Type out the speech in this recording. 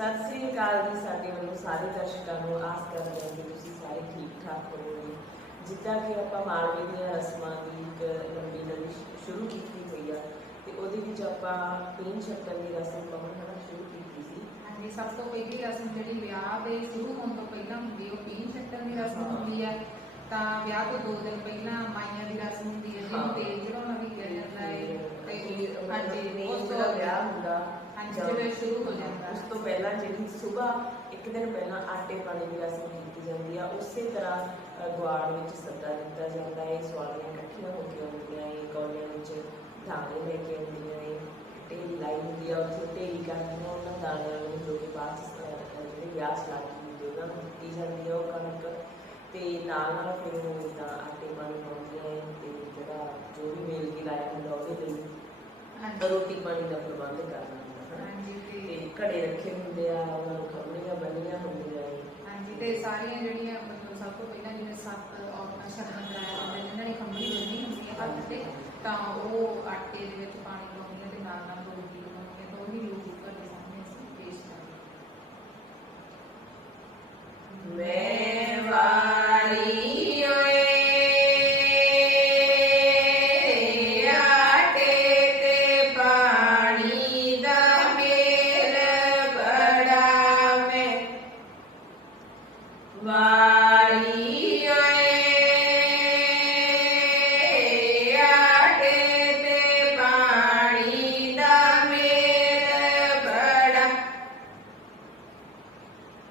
ਸਤਿ ਸ੍ਰੀ ਅਕਾਲ ਜੀ ਸਾਡੇ ਵੱਲੋਂ ਸਾਰੇ ਦਰਸ਼ਕਾਂ ਨੂੰ। ਆਸ ਕਰਦੇ ਹਾਂ ਕਿ ਤੁਸੀਂ ਸਾਰੇ ਠੀਕ ਠਾਕ ਹੋਵੋਗੇ। ਜਿੱਦਾਂ ਕਿ ਆਪਾਂ ਮਾਲਵੇ ਦੀਆਂ ਰਸਮਾਂ ਦੀ ਇੱਕ ਲੰਬੀ ਲੜੀ ਸ਼ੁਰੂ ਕੀਤੀ ਹੋਈ ਆ ਤੇ ਉਹਦੇ ਵਿੱਚ ਆਪਾਂ ਪੀਣ ਛੱਕਣ ਦੀ ਰਸਮ ਪਵਨ ਹਨਾ ਸ਼ੁਰੂ ਕੀਤੀ ਸੀ। ਹਾਂਜੀ ਸਭ ਤੋਂ ਪਹਿਲੀ ਰਸਮ ਜਿਹੜੀ ਵਿਆਹ ਦੇ ਸ਼ੁਰੂ ਹੋਣ ਤੋਂ ਪਹਿਲਾਂ ਹੁੰਦੀ ਉਹ ਪੀਣ ਚੱਕਣ ਦੀ ਰਸਮ। ਹੁੰਦੀ ਹੈ ਤਾਂ ਵਿਆਹ ਤੋਂ ਦੋ ਦਿਨ ਪਹਿਲਾਂ ਮਾਈਆਂ ਦੀ ਰਸਮ ਹੁੰਦੀ ਹੈ ਜਿਹਨੂੰ ਹਾਂ। ਤੇਲ ਚੜਾਉਣਾ ਵੀ ਕਿਹਾ ਜਾਂਦਾ ਹੈ ਤੇ ਹਾਂਜੀ ਹਾਂਜੀ ਮੇਨ ਉਸ ਜਿਹੜਾ ਤੋਂ ਵਿਆਹ ਹੁੰਦਾ ਹਾਂਜੀ ਜਦੋਂ- ਜਦੋਂ ਸ਼ੁਰੂ ਹੋ ਜਾਂਦਾ ਉਸ ਤੋਂ ਪਹਿਲਾਂ ਜਿਹੜੀ ਸਵੇਰ ਇੱਕ ਦਿਨ ਪਹਿਲਾਂ ਆਟੇ ਪਾਣੀ ਦੀ ਰਸਮ ਕੀਤੀ ਜਾਂਦੀ ਆ ਉਸੇ ਤਰ੍ਹਾਂ ਗੁਆੜ ਵਿੱਚ ਸੱਦਾ ਦਿੱਤਾ ਜਾਂਦਾ ਹੈ। ਸਵਾਲੀਆਂ ਇਕੱਠੀਆਂ ਹੋ ਕੇ ਆਉਂਦੀਆਂ ਹੈ ਕੌਲਿਆਂ ਵਿੱਚ ਦਾਣੇ ਲੈ ਕੇ ਆਉਂਦੀਆਂ ਹੈ ਢੇਰੀ ਲਾਈ ਹੁੰਦੀ ਆ ਉੱਥੇ ਢੇਰੀ ਕਰਦੀਆਂ ਉਹਨਾਂ ਦਾਣਿਆਂ ਨੂੰ ਜੋ ਕਿ ਬਾਅਦ ਜਿਹੜੇ ਵਿਆਹ ਸਲਾਹ ਹੁੰਦੀ ਉਹਨਾਂ ਨੂੰ ਦਿੱਤੀ ਜਾਂਦੀ ਹੈ ਉਹ ਕਣਕ। ਤੇ ਨਾਲ ਨਾਲ ਫਿਰ ਉਹ ਇਦਾਂ ਆਟੇ ਪਾਣੀ ਪਾਉਂਦੀਆਂ ਹੈ ਤੇ ਜਿਹੜਾ ਜੋ ਵੀ ਮੇਲ ਕੀ ਲਾਇਆ ਹੁੰਦਾ ਉਹਦੇ ਲਈ ਰੋਟੀ ਪਾਣੀ ਦਾ ਪ੍ਰਬੰਧ ਕਰਨਾ। ਹਾਂਜੀ, ਤੇ ਤੇ ਘੜੇ ਰੱਖੇ ਹੁੰਦੇ ਆ, ਉਹਨਾਂ ਨੂੰ ਖੰਭਣੀਆਂ ਬੰਨੀਆਂ ਹੁੰਦੀਆਂ ਏ ਹਾਂਜੀ, ਤੇ ਸਾਰੀਆਂ ਜਿਹੜੀਆਂ ਮਤਲਬ ਸਭ ਤੋਂ ਪਹਿਲਾਂ ਜਿਵੇਂ ਸੱਤ ਔਰਤਾਂ ਸ਼ਗਨ ਕਰਾਇਆ ਜਾਂਦਾ, ਜਿਨ੍ਹਾਂ ਨੇ ਖੰਭੀ ਬੰਨੀ ਹੁੰਦੀ ਹੈ ਹੱਥ ਤੇ, ਤਾਂ ਉਹ ਆਟੇ ਦੇ ਵਿੱਚ ਪਾਣੀ ਪਾਉਂਦੀਆਂ ਤੇ ਨਾਲ ਨਾਲ